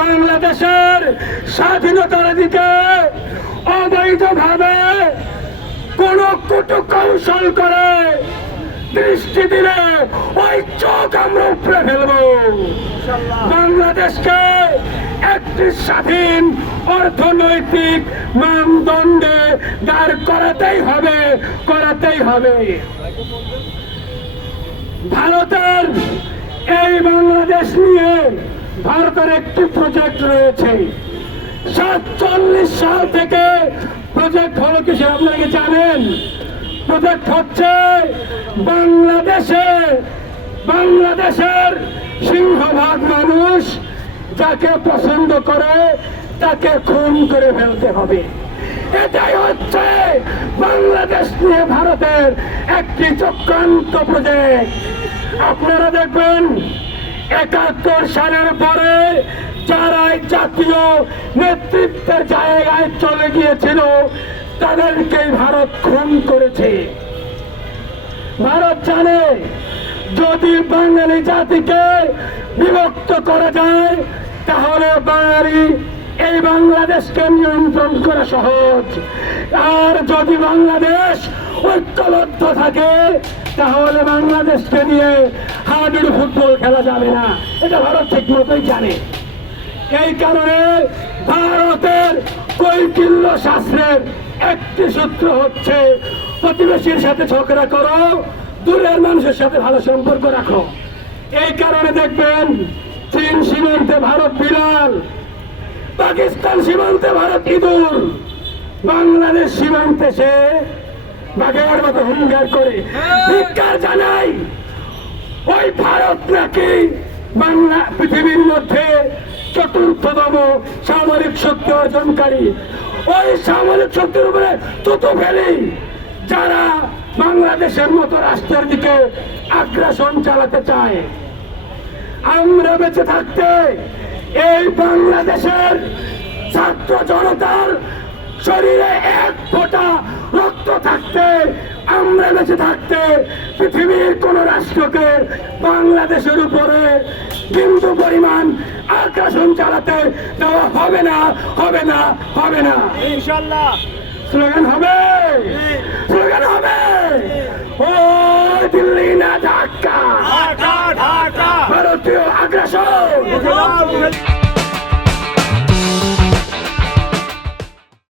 বাংলাদেশের স্বাধীনতার দিকে অবৈধভাবে কোন কৌশল করে দৃষ্টি দিলে ওই চোখ আমরা উপড়ে ফেলবো। বাংলাদেশকে একটি স্বাধীন অর্থনৈতিক মানদণ্ডে দাঁড় করাতেই হবে। ভারতের এই বাংলাদেশ নিয়ে ভারতের একটি প্রজেক্ট রয়েছে। 47 সাল থেকে প্রজেক্ট হলো কি আপনারা কি জানেন? প্রজেক্ট হচ্ছে বাংলাদেশের সিংহভাগ মানুষ যাকে পছন্দ করে তাকে খুন করে ফেলতে হবে। এটাই হচ্ছে বাংলাদেশ নিয়ে ভারতের একটি চক্রান্ত প্রজেক্ট। আপনারা দেখবেন 71 সালের পরে যারা জাতীয় নেতৃত্বের জায়গায় চলে গিয়েছিল তাদেরকে ভারত খুন করেছে। ভারত জানে যদি বাঙালি জাতিকে বিভক্ত করা যায় তাহলে এই বাংলাদেশকে নিয়ন্ত্রণ করা সহজ। আর যদি বাংলাদেশ ঐক্যবদ্ধ থাকে তাহলে বাংলাদেশকে নিয়ে হাডুডু ফুটবল খেলা যাবে না। এটা ভারত ঠিক মতোই জানে। এই কারণে ভারতের কৈটিল্য শাস্ত্রের একটি সূত্র হচ্ছে প্রতিবেশীর সাথে ঝগড়া করো, দূরের মানুষের সাথে ভালো সম্পর্ক রাখো। এই কারণে দেখবেন চীন সীমান্তে ভারত বিড়াল, পাকিস্তান সীমান্তে ভারত ইঁদুর, বাংলাদেশ সীমান্তে সে বাঘের মতো হুঙ্কার করে ধিক্কার জানাই। ওই ভারত নাকি পৃথিবীর মধ্যে ৪র্থতম সামরিক শক্তি অর্জনকারী। ওই সামরিক শক্তির উপরে তুতু ফেলি যারা বাংলাদেশের মতো রাষ্ট্রের দিকে আগ্রাসন চালাতে চায়। আমরা বেঁচে থাকতে এই বাংলাদেশের ছাত্র জনতার শরীরে এক ফোঁটা রক্ত থাকতে, আমরা বেঁচে থাকতে পৃথিবীর কোন রাষ্ট্রকে বাংলাদেশের উপরে বিন্দু পরিমাণ আগ্রাসন চালাতে দেওয়া হবে না। ইনশাআল্লাহ স্লোগান হবে।